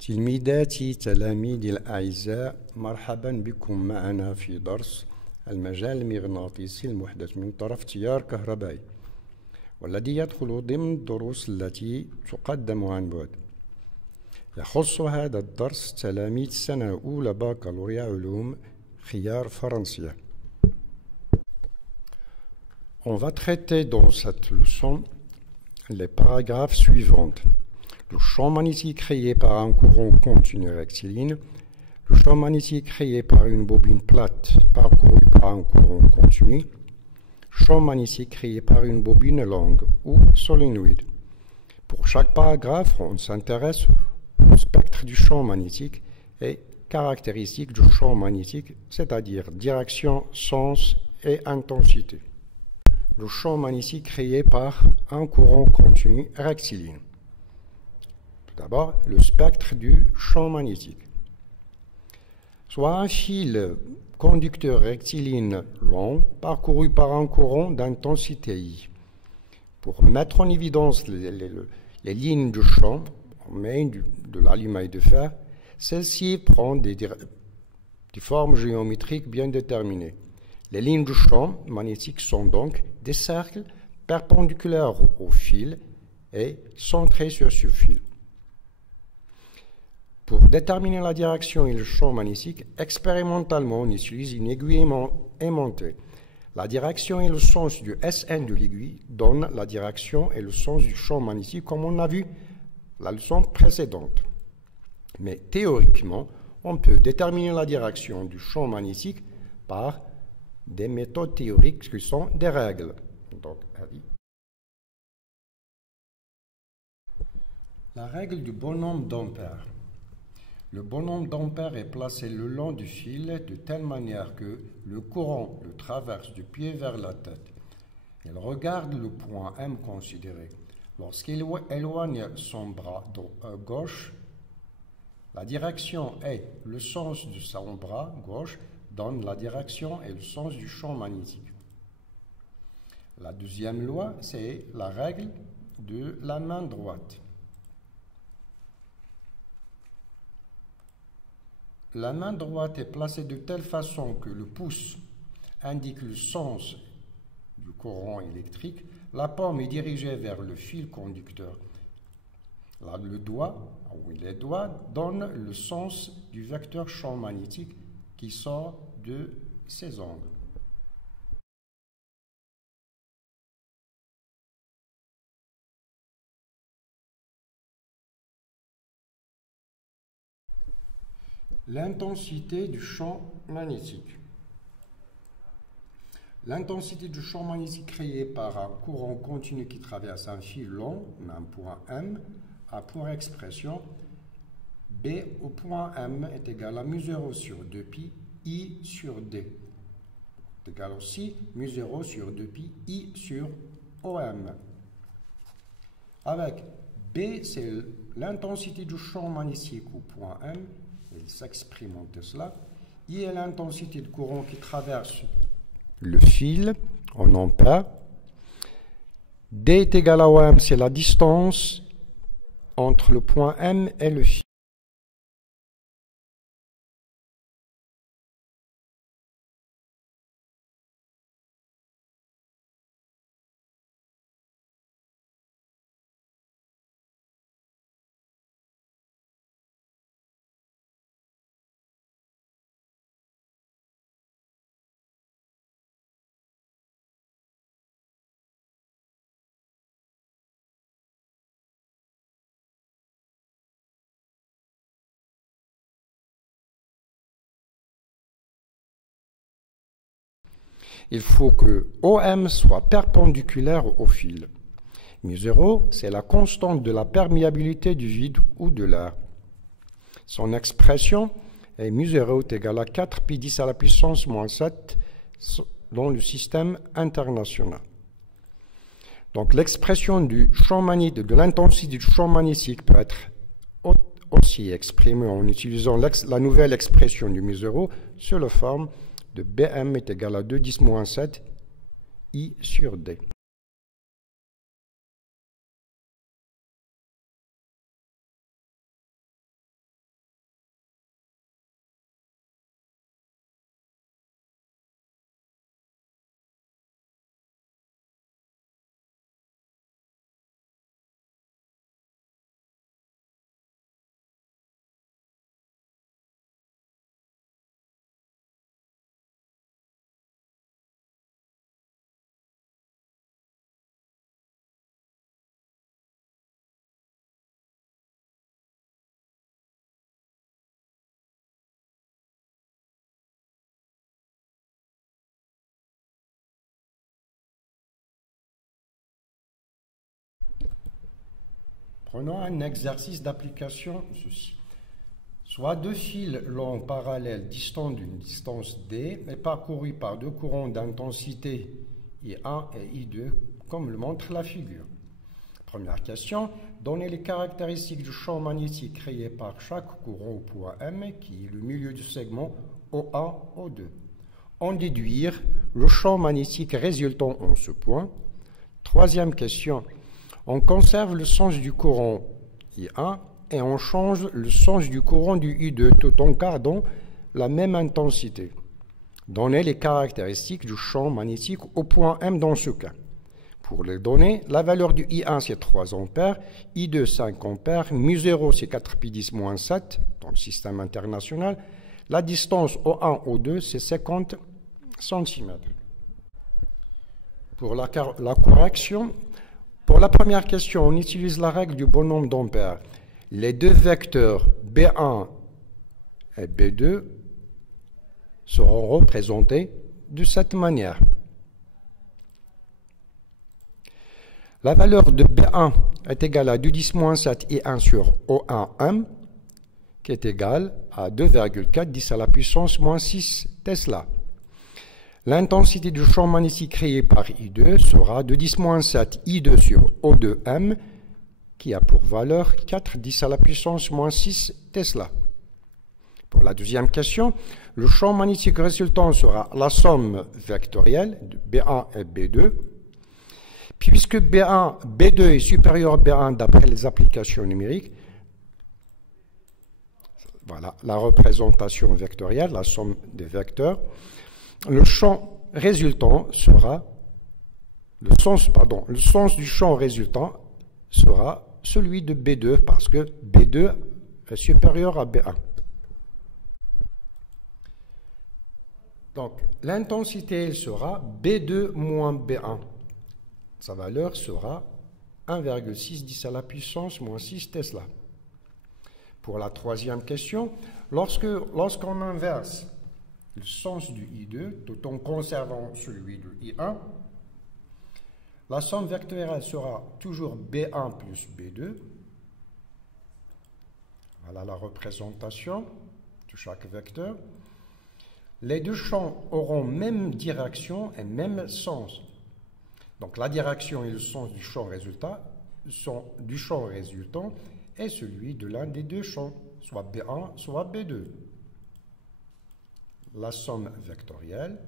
تلميذاتي تلاميذي الأعزاء، مرحبا بكم معنا في درس المجال المغناطيسي المحدث من طرف تيار كهربائي، والذي يدخل ضمن الدروس التي تقدم عن بعد. يخص هذا الدرس تلاميذ سنة أولى بكالوريا علوم خيار فرنسية. On va traiter dans cette leçon les paragraphes suivants. Le champ magnétique créé par un courant continu rectiligne, le champ magnétique créé par une bobine plate parcourue par un courant continu, champ magnétique créé par une bobine longue ou solénoïde. Pour chaque paragraphe, on s'intéresse au spectre du champ magnétique et caractéristiques du champ magnétique, c'est-à-dire direction, sens et intensité. Le champ magnétique créé par un courant continu rectiligne. Tout d'abord, le spectre du champ magnétique. Soit un fil conducteur rectiligne long parcouru par un courant d'intensité I. Pour mettre en évidence les lignes du champ, on met de l'allumage de fer. Celle-ci prend des formes géométriques bien déterminées. Les lignes du champ magnétique sont donc des cercles perpendiculaires au fil et centrés sur ce fil. Pour déterminer la direction et le champ magnétique, expérimentalement, on utilise une aiguille aimantée. La direction et le sens du SN de l'aiguille donnent la direction et le sens du champ magnétique, comme on a vu la leçon précédente. Mais théoriquement, on peut déterminer la direction du champ magnétique par des méthodes théoriques qui sont des règles. Donc, la règle du bonhomme d'Ampère. Le bonhomme d'Ampère est placé le long du fil de telle manière que le courant le traverse du pied vers la tête. Il regarde le point M considéré. Lorsqu'il éloigne son bras gauche, la direction et le sens de son bras gauche donnent la direction et le sens du champ magnétique. La deuxième loi, c'est la règle de la main droite. La main droite est placée de telle façon que le pouce indique le sens du courant électrique, la paume est dirigée vers le fil conducteur. Là, les doigts donnent le sens du vecteur champ magnétique qui sort de ces angles. L'intensité du champ magnétique. L'intensité du champ magnétique créé par un courant continu qui traverse un fil long, un point M, a pour expression B au point M est égal à mu0 sur 2pi I sur D. C'est égal aussi mu0 sur 2pi I sur OM. Avec B, c'est l'intensité du champ magnétique au point M. Il s'exprime en Tesla. I est l'intensité de courant qui traverse le fil en ampères. D est égal à OM, c'est la distance entre le point M et le fil. Il faut que OM soit perpendiculaire au fil. mu0, c'est la constante de la perméabilité du vide ou de l'air. Son expression est mu0 est égal à 4 pi 10 à la puissance moins 7 dans le système international. Donc l'expression du champ magnétique, de l'intensité du champ magnétique peut être aussi exprimée en utilisant la nouvelle expression du mu0 sur la forme de Bm est égal à 2 10 moins 7 I sur D. Prenons un exercice d'application de ceci. Soit deux fils longs parallèles distants d'une distance d et parcourus par deux courants d'intensité I1 et I2, comme le montre la figure. Première question, donnez les caractéristiques du champ magnétique créé par chaque courant au point M, qui est le milieu du segment O1, O2. En déduire le champ magnétique résultant en ce point. Troisième question, on conserve le sens du courant I1 et on change le sens du courant du I2 tout en gardant la même intensité. Donnez les caractéristiques du champ magnétique au point M dans ce cas. Pour les données, la valeur du I1 c'est 3 ampères, I2 5 ampères, μ0 c'est 4π10-7 dans le système international, la distance O1, O2 c'est 50 cm. Pour la correction, pour la première question, on utilise la règle du bonhomme d'Ampère. Les deux vecteurs B1 et B2 seront représentés de cette manière. La valeur de B1 est égale à 2-10-7 I1 sur O1M, qui est égal à 2,4 10 à la puissance moins 6 Tesla. L'intensité du champ magnétique créé par I2 sera 2-10-7 I2 sur O2M, qui a pour valeur 4 10 à la puissance moins 6 Tesla. Pour la deuxième question, le champ magnétique résultant sera la somme vectorielle de B1 et B2. Puisque B2 est supérieur à B1 d'après les applications numériques, voilà la représentation vectorielle, la somme des vecteurs, le champ résultant sera, le sens du champ résultant sera celui de B2 parce que B2 est supérieur à B1. Donc, l'intensité sera B2 moins B1. Sa valeur sera 1,6 10 à la puissance moins 6 Tesla. Pour la troisième question, lorsqu'on inverse le sens du I2 tout en conservant celui de I1, la somme vectorielle sera toujours B1 plus B2. Voilà la représentation de chaque vecteur. Les deux champs auront même direction et même sens. Donc la direction et le sens du champ résultant est celui de l'un des deux champs, soit B1, soit B2. La somme vectorielle,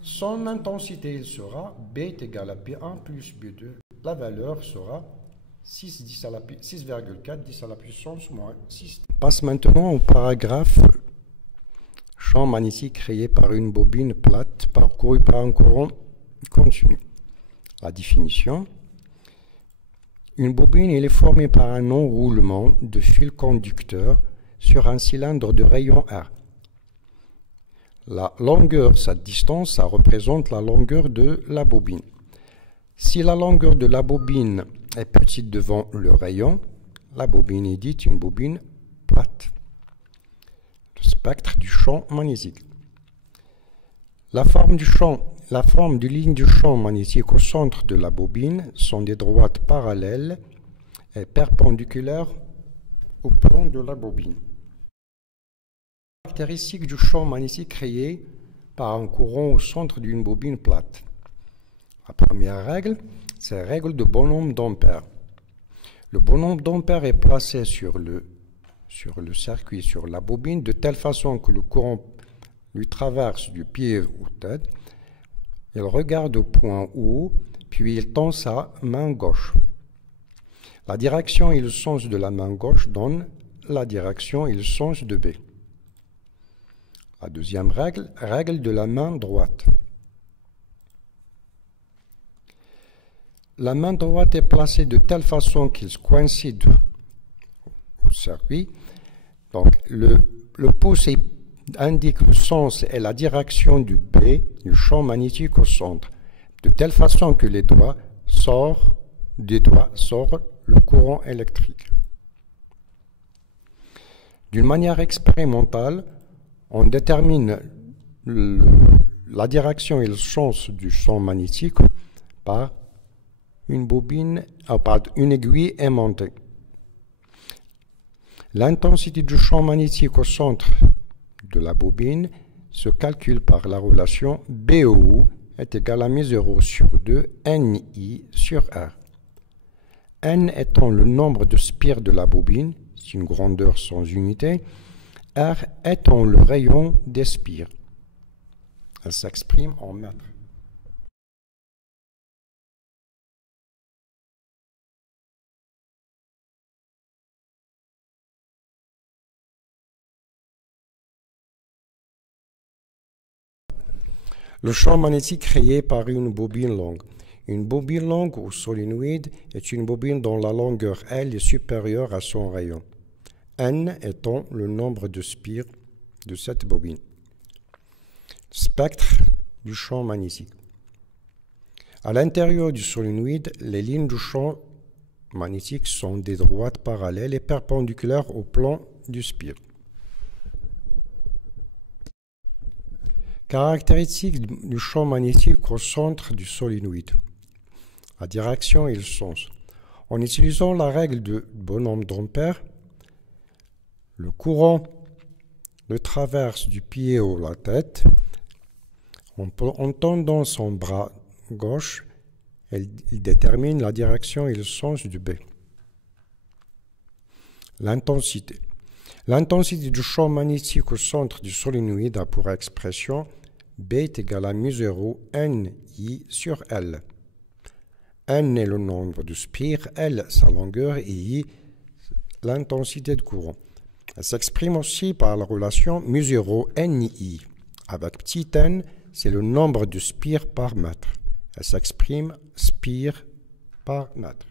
son intensité sera B est égal à B1 plus B2. La valeur sera 6,4 10 à la puissance moins 6. On passe maintenant au paragraphe champ magnétique créé par une bobine plate parcourue par un courant continu. La définition. Une bobine est formée par un enroulement de fil conducteur sur un cylindre de rayon R. La longueur, cette distance, ça représente la longueur de la bobine. Si la longueur de la bobine est petite devant le rayon, la bobine est dite une bobine plate. Le spectre du champ magnétique. La forme des lignes du champ magnétique au centre de la bobine sont des droites parallèles et perpendiculaires au plan de la bobine. Caractéristiques du champ magnétique créé par un courant au centre d'une bobine plate. La première règle, c'est la règle de bonhomme d'Ampère. Le bonhomme d'Ampère est placé sur le circuit, sur la bobine, de telle façon que le courant lui traverse du pied aux têtes. Il regarde au point haut, puis il tend sa main gauche. La direction et le sens de la main gauche donnent la direction et le sens de B. La deuxième règle, règle de la main droite. La main droite est placée de telle façon qu'il coïncide au circuit. Donc, le pouce indique le sens et la direction du B, du champ magnétique au centre, de telle façon que des doigts sort le courant électrique. D'une manière expérimentale, on détermine la direction et le sens du champ magnétique par une aiguille aimantée. L'intensité du champ magnétique au centre de la bobine se calcule par la relation BO est égal à μ0 sur 2 NI sur R. N étant le nombre de spires de la bobine, c'est une grandeur sans unité, R étant le rayon des spires. Elle s'exprime en mètres. Le champ magnétique créé par une bobine longue. Une bobine longue ou solénoïde est une bobine dont la longueur L est supérieure à son rayon, N étant le nombre de spires de cette bobine. Spectre du champ magnétique. À l'intérieur du solénoïde, les lignes du champ magnétique sont des droites parallèles et perpendiculaires au plan du spire. Caractéristiques du champ magnétique au centre du solénoïde. La direction et le sens. En utilisant la règle de Bonhomme d'Ampère, le courant le traverse du pied à la tête. En tendant son bras gauche, il détermine la direction et le sens du B. L'intensité. L'intensité du champ magnétique au centre du solénoïde a pour expression B est égal à μ0 NI sur L. N est le nombre de spires, L sa longueur et I l'intensité de courant. Elle s'exprime aussi par la relation μ0 NI. Avec petit n, c'est le nombre de spires par mètre. Elle s'exprime spire par mètre.